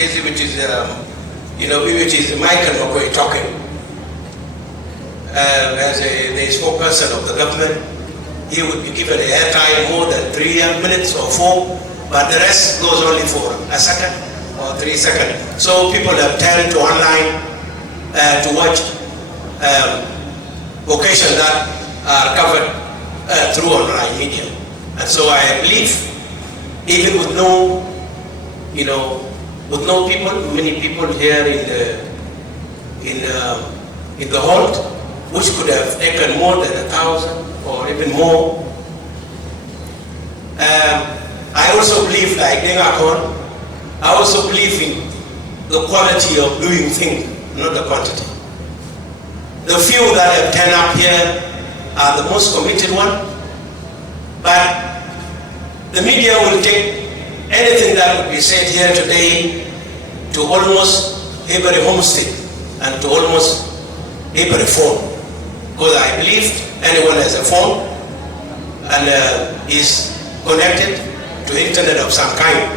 which is Michael McCoy talking as the spokesperson of the government. He would be given an airtime more than 3 minutes or 4, but the rest goes only for a second or 3 seconds. So people have turned to online to watch occasions that are covered through online media. And so I believe, even with no people, many people here in the hall, which could have taken more than 1,000 or even more. I also believe, like Dengakon, I also believe in the quality of doing things, not the quantity. The few that have turned up here are the most committed one, but the media will take anything that will be said here today to almost every homestead and to almost every phone. Because I believe anyone has a phone and is connected to internet of some kind.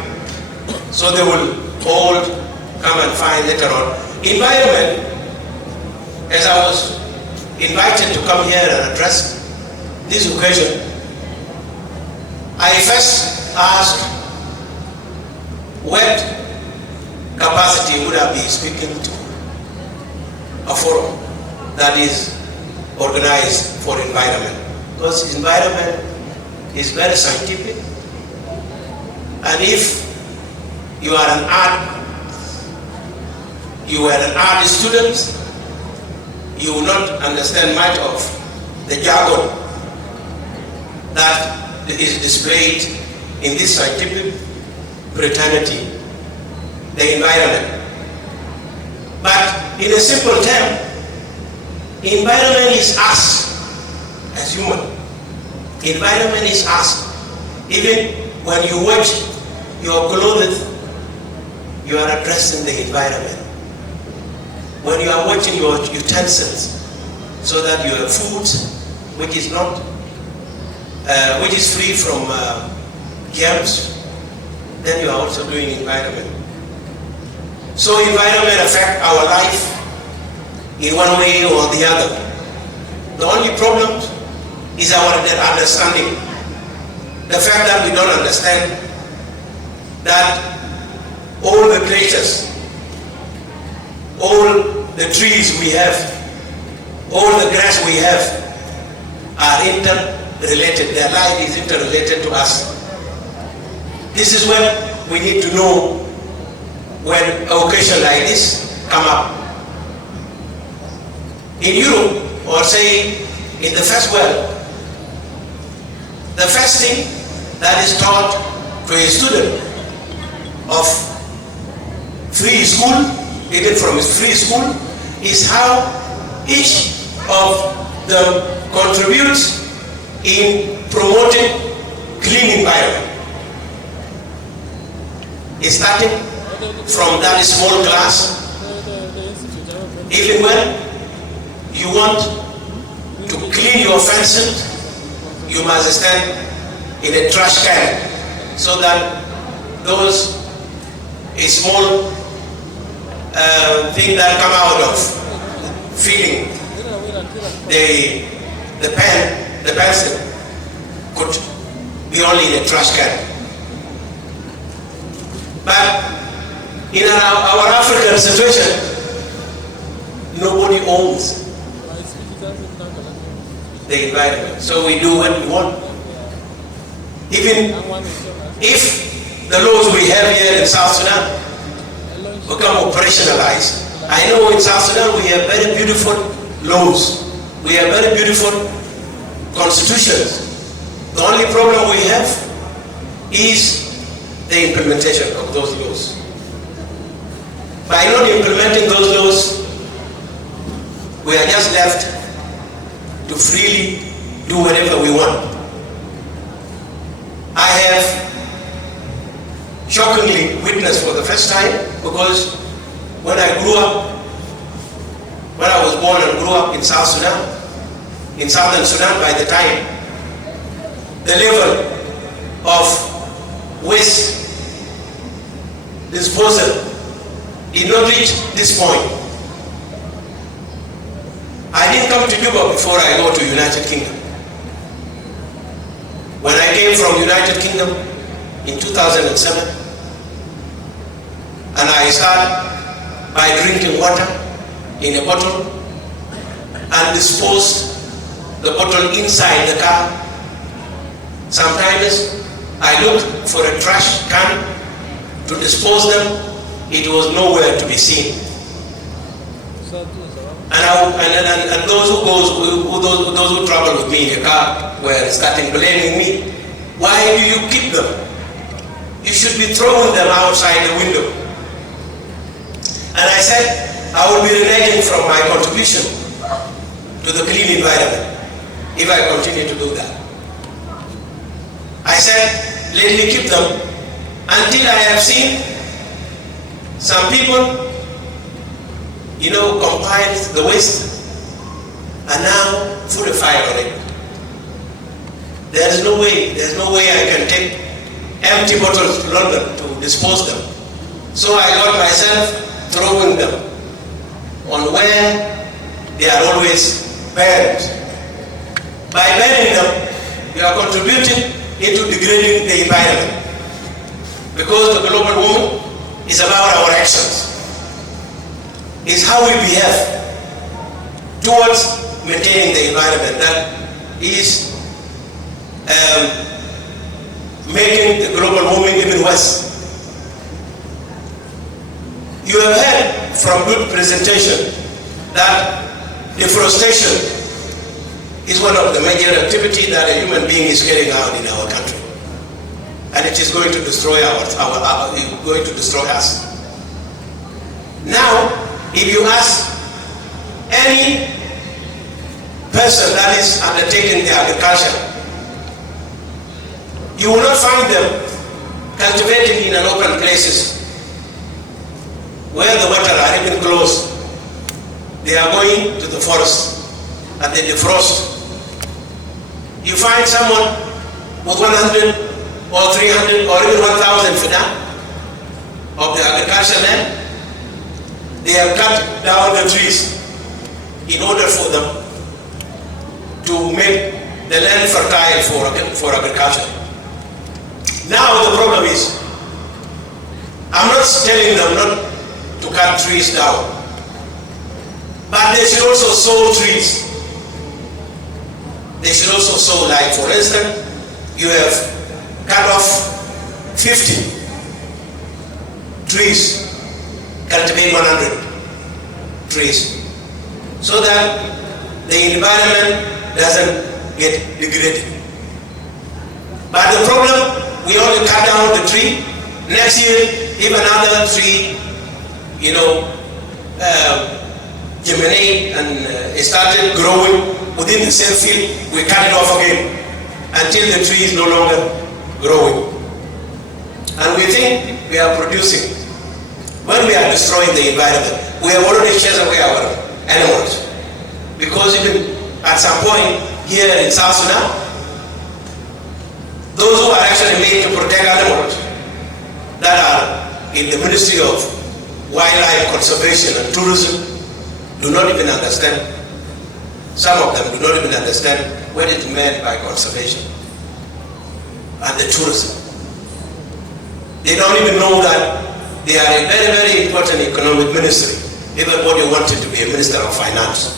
So they will all come and find later on. Environment, as I was invited to come here and address this occasion, I first asked what capacity would I be speaking to a forum that is organized for environment. Because environment is very scientific, and if you are an art student, you will not understand much of the jargon that is displayed in this scientific fraternity, the environment. But in a simple term, environment is us as human. Environment is us. Even when you watch your clothes, you are addressing the environment. When you are watching your utensils, so that you have food which is not, which is free from germs, then you are also doing environment. So environment affects our life in one way or the other. The only problem is our understanding. The fact that we don't understand that all the creatures, all the trees we have, all the grass we have are interrelated. Their life is interrelated to us. This is when we need to know when an occasion like this come up. In Europe, or say in the first world, the first thing that is taught to a student of free school, even from his free school, is how each of them contributes in promoting clean environment. It's starting from that small class. Even when you want to clean your fences, you must stand in a trash can, so that those small things that come out of feeding the pen, the pencil, could be only in a trash can. But in our African situation, nobody owns the environment. So we do what we want. Even if the laws we have here in South Sudan become operationalized. I know in South Sudan we have very beautiful laws. We have very beautiful constitutions. The only problem we have is the implementation of those laws. By not implementing those laws, we are just left to freely do whatever we want. I have shockingly witnessed for the first time, because when I grew up, when I was born and grew up in South Sudan, in Southern Sudan, by the time the level of waste disposal did not reach this point. I didn't come to Cuba before I go to United Kingdom. When I came from United Kingdom in 2007, and I started by drinking water in a bottle and disposed the bottle inside the car. Sometimes I looked for a trash can to dispose them. It was nowhere to be seen. And those who travel with me in the car were starting blaming me. Why do you keep them? You should be throwing them outside the window. And I said, I will be reneging from my contribution to the clean environment if I continue to do that. I said, let me keep them until I have seen some people, compile the waste and now put a fire on it. There's no way I can take empty bottles to London to dispose them. So I got myself throwing them on where they are always burned. By burning them, you are contributing into degrading the environment, because the global warming is about our actions. It's how we behave towards maintaining the environment that is making the global warming even worse. You have heard from good presentation that deforestation is one of the major activities that a human being is carrying out in our country, and it is going to destroy us. Now, if you ask any person that is undertaking the agriculture, you will not find them cultivating in an open places where the water are even close. They are going to the forest and they defrost. You find someone with 100 or 300 or even 1,000 fida of the agriculture land. They have cut down the trees in order for them to make the land fertile for agriculture. Now the problem is, I'm not telling them not to cut trees down, but they should also sow trees. They should also sow, like for instance, you have cut off 50 trees, cultivate 100 trees, so that the environment doesn't get degraded. But the problem, we only cut down the tree. Next year, if another tree, germinate and started growing within the same field, we cut it off again until the tree is no longer growing. And we think we are producing. When we are destroying the environment, we have already chased away our animals. Because even at some point here in South Sudan, those who are actually made to protect animals that are in the Ministry of Wildlife Conservation and Tourism do not even understand. Some of them do not even understand what is meant by conservation and the tourism. They don't even know that they are a very, very important economic ministry. Everybody wanted to be a minister of finance.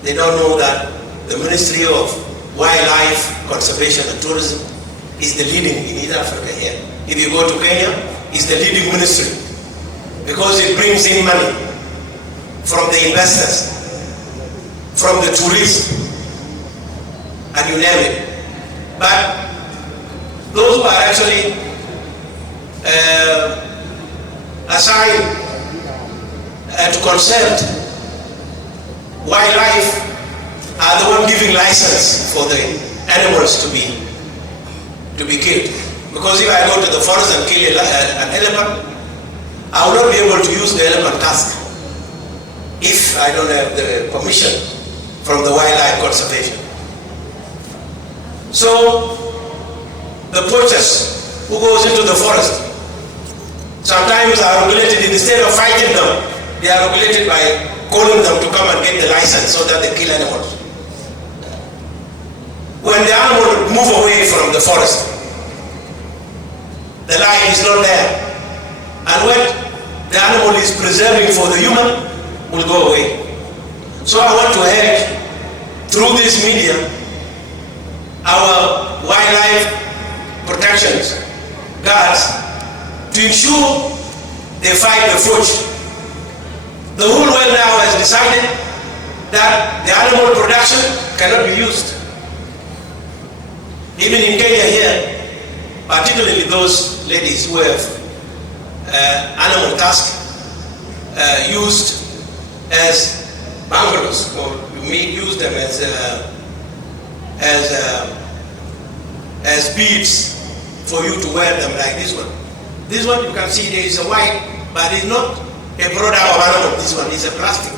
They don't know that the Ministry of Wildlife Conservation and Tourism is the leading in East Africa here. If you go to Kenya, it's the leading ministry because it brings in money from the investors, from the tourists, and you name it. But those who are actually assigned to conserve wildlife are the one giving license for the animals to be killed. Because if I go to the forest and kill an elephant, I will not be able to use the elephant tusk if I don't have the permission from the wildlife conservation. So the poachers who goes into the forest sometimes are regulated. Instead of fighting them, they are regulated by calling them to come and get the license so that they kill animals. When the animal move away from the forest, the life is not there. And when the animal is preserving for the human, will go away. So I want to urge, through this media, our wildlife protections guards to ensure they fight the poach. The whole world now has decided that the animal production cannot be used. Even in Kenya here, particularly those ladies who have animal tusk used as bungalows, or you may use them as beads for you to wear them, like this one. This one you can see there is a white, but it's not a product of animal. This one is a plastic.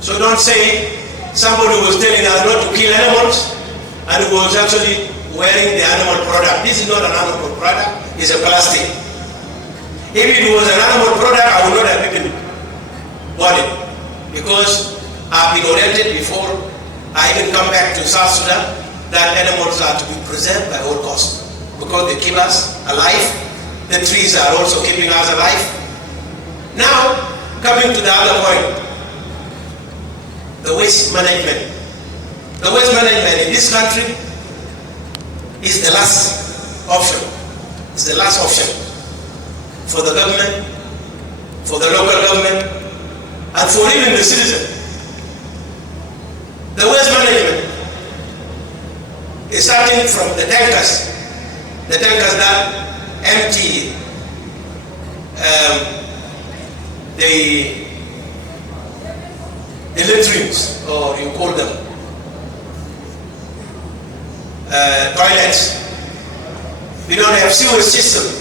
So don't say somebody was telling us not to kill animals and was actually wearing the animal product. This is not an animal product, it's a plastic. If it was an animal product, I would not have even bought it, because I've been oriented before I even come back to South Sudan that animals are to be preserved by all costs, because they keep us alive. The trees are also keeping us alive. Now, coming to the other point, the waste management. The waste management in this country is the last option. It's the last option for the government, for the local government, and for even the citizen. The waste management is starting from the tankers that empty the latrines, or you call them toilets. We don't have sewage system.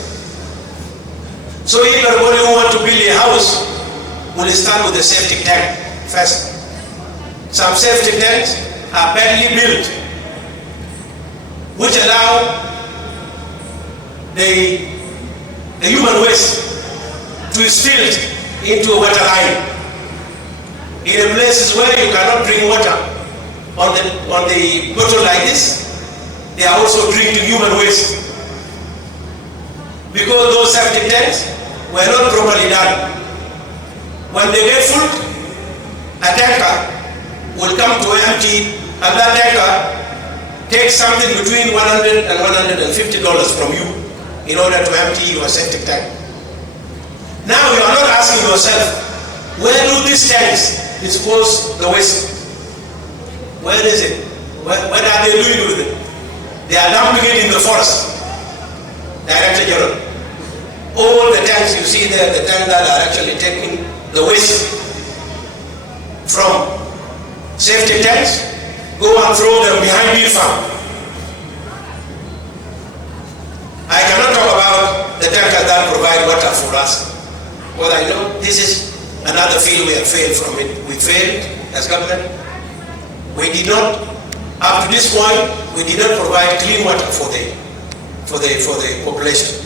So everybody who wants to build a house will start with a septic tank first. Some septic tanks are badly built, which allow the human waste to spill into a water line. In places where you cannot drink water on the bottle like this, they are also drinking human waste, because those septic tanks were not properly done. When they get full, a tanker will come to empty, and that tanker takes something between $100 and $150 from you in order to empty your septic tank. Now you are not asking yourself, where do these tanks dispose the waste? Where is it? What are they doing with it? They are dumping it in the forest. Director General. All the tanks you see there, the tanks that are actually taking the waste from safety tanks, go and throw them behind the farm. I cannot talk about the tankers that provide water for us. Well, I know this is another field we have failed from it. We failed as government. We did not, up to this point, we did not provide clean water for the population.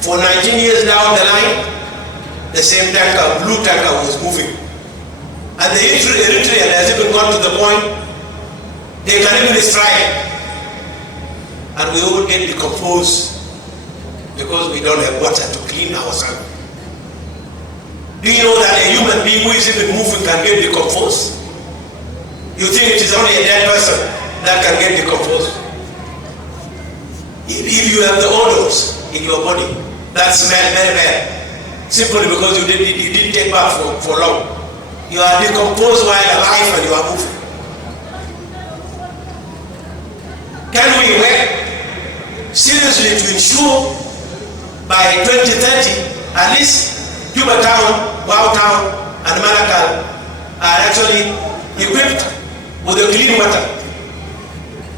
For 19 years down the line, the same tanker, blue tanker, was moving. And the Eritrean has even gone to the point they can even strike, and we all get decomposed because we don't have water to clean ourselves. Do you know that a human being who is even moving can get decomposed? You think it is only a dead person that can get decomposed? If you have the odors in your body that smell very bad, simply because you didn't take bath for long, you are decomposed while alive and you are moving. Can we work seriously to ensure by 2030 at least Juba Town, Wow Town, and Malakal are actually equipped with a clean water,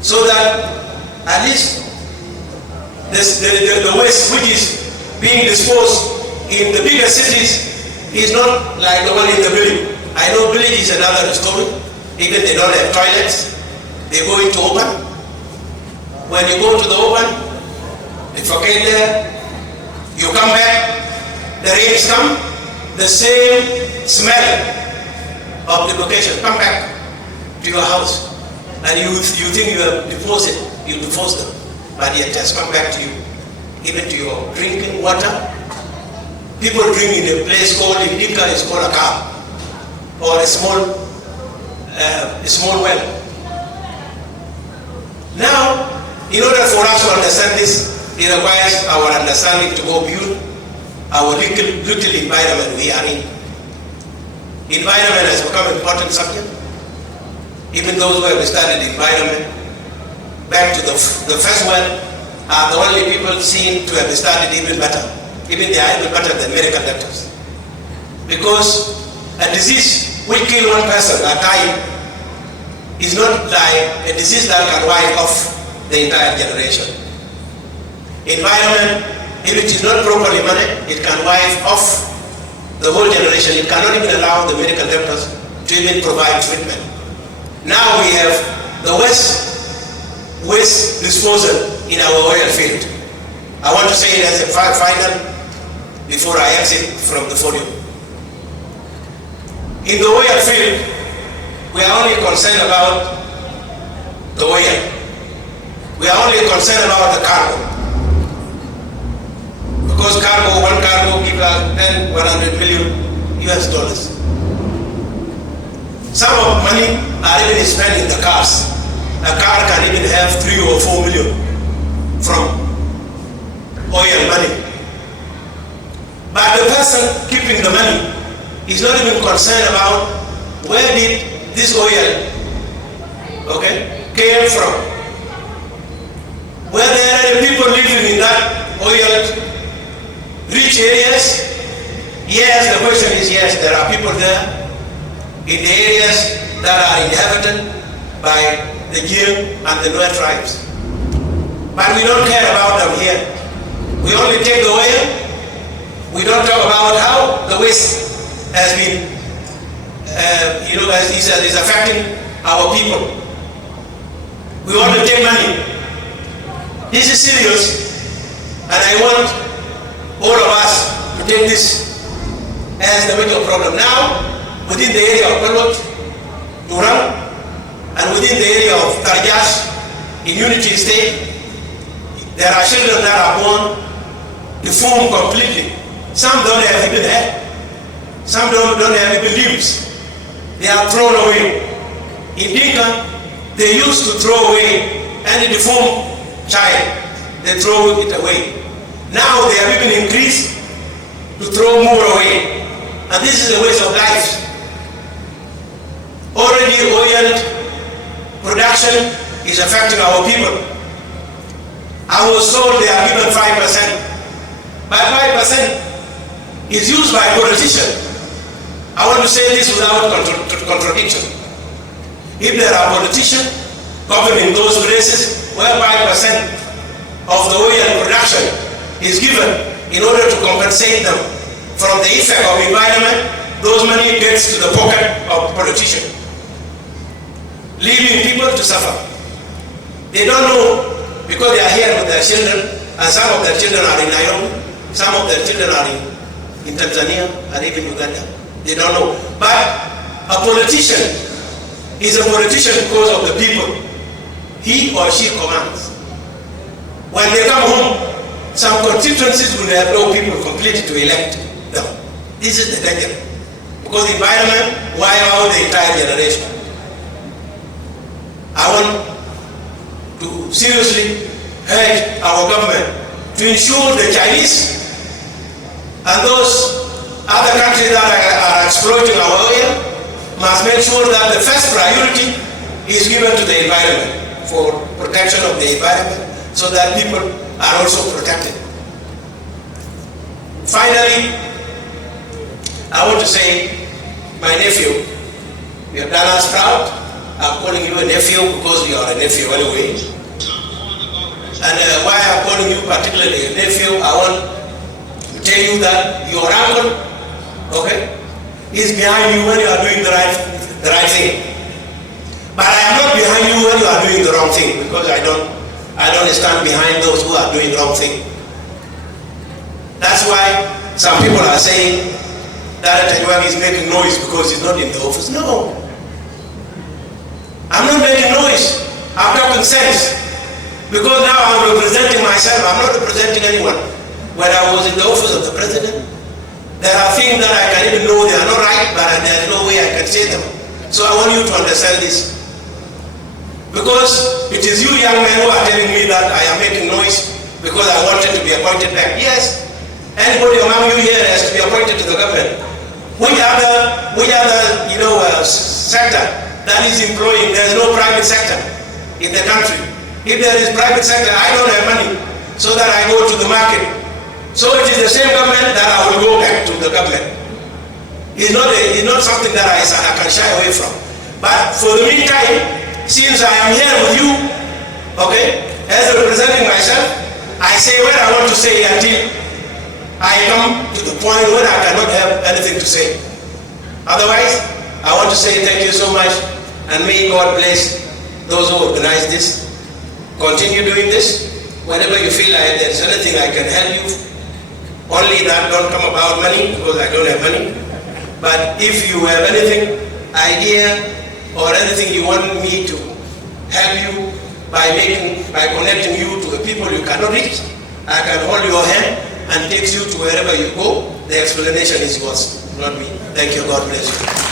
so that at least the waste which is being disposed in the bigger cities is not like the one in the village. I know village is another story. Even they don't have toilets, they go into open. When you go to the open, you forget there, you come back, the rains come, the same smell of lubrication come back to your house, and you think you have deposed them, but yet it has come back to you, even to your drinking water. People drink in a place called, in Dinka, it's called a car, or a small well. Now, in order for us to understand this, it requires our understanding to go beyond our little environment we are in. Environment has become an important subject. Even those who have studied environment, back to the first one, are the only people seen to have studied even better. Even they are even better than medical doctors. Because a disease will kill one person at a time is not like a disease that can wipe off the entire generation. Environment, if it is not properly managed, it can wipe off the whole generation. It cannot even allow the medical doctors to even provide treatment. Now we have the waste disposal in our oil field. I want to say it as a final before I exit from the podium. In the oil field, we are only concerned about the oil. We are only concerned about the cargo. Because one cargo gives us 100 million US dollars. Some of money are even spent in the cars. A car can even have 3 or 4 million from oil money. But the person keeping the money is not even concerned about where did this oil, came from. Where there are people living in that oil rich areas, yes, the question is yes, there are people there in the areas that are inhabited by the Jim and the Nuer tribes. But we don't care about them here. We only take the oil. We don't talk about how the waste has been, is affecting our people. We want to take money. This is serious, and I want all of us to take this as the major problem. Now, within the area of Pelot, Durham, and within the area of Tarjas, in Unity State, there are children that are born deformed completely. Some don't have even head. Some don't have even limbs. They are thrown away. In Dinka, they used to throw away any deformed child. They throw it away. Now they have even increased to throw more away. And this is a waste of life. Already oil production is affecting our people. I was told they are given 5%. But 5% is used by politicians. I want to say this without contradiction. If there are politicians governing those places where 5% of the oil production is given in order to compensate them from the effect of environment, those money gets to the pocket of politicians, leaving people to suffer. They don't know because they are here with their children, and some of their children are in Nairobi, some of their children are in Tanzania and even Uganda. They don't know. But a politician is a politician because of the people he or she commands. When they come home, some constituencies will have no people completely to elect them. This is the danger. Because the environment wipe out the entire generation. I want to seriously urge our government to ensure the Chinese and those other countries that are exploiting our oil must make sure that the first priority is given to the environment for protection of the environment so that people are also protected. Finally, I want to say, my nephew, you have done us proud. I'm calling you a nephew because you are a nephew anyway. And why I'm calling you particularly a nephew, I want to tell you that your uncle, is behind you when you are doing the right thing. But I am not behind you when you are doing the wrong thing, because I don't stand behind those who are doing the wrong thing. That's why some people are saying that Ateny Wek is making noise because he's not in the office. No. I'm not making noise. I'm talking sense. Because now I'm representing myself. I'm not representing anyone. When I was in the office of the president, there are things that I can even know they are not right, but there's no way I can say them. So I want you to understand this. Because it is you young men who are telling me that I am making noise because I wanted to be appointed back. Yes, anybody among you here has to be appointed to the government. Which other sector that is employing? There is no private sector in the country. If there is private sector, I don't have money so that I go to the market. So it is the same government that I will go back to the government. It's not something that I can shy away from. But for the meantime, since I am here with you, okay, as representing myself, I say what I want to say until I come to the point where I cannot have anything to say. Otherwise, I want to say thank you so much, and may God bless those who organize this. Continue doing this. Whenever you feel like there's anything I can help you, only that don't come about money, because I don't have money. But if you have anything, idea, or anything you want me to help you by connecting you to the people you cannot reach, I can hold your hand and take you to wherever you go. The explanation is yours, not me. Thank you. God bless you.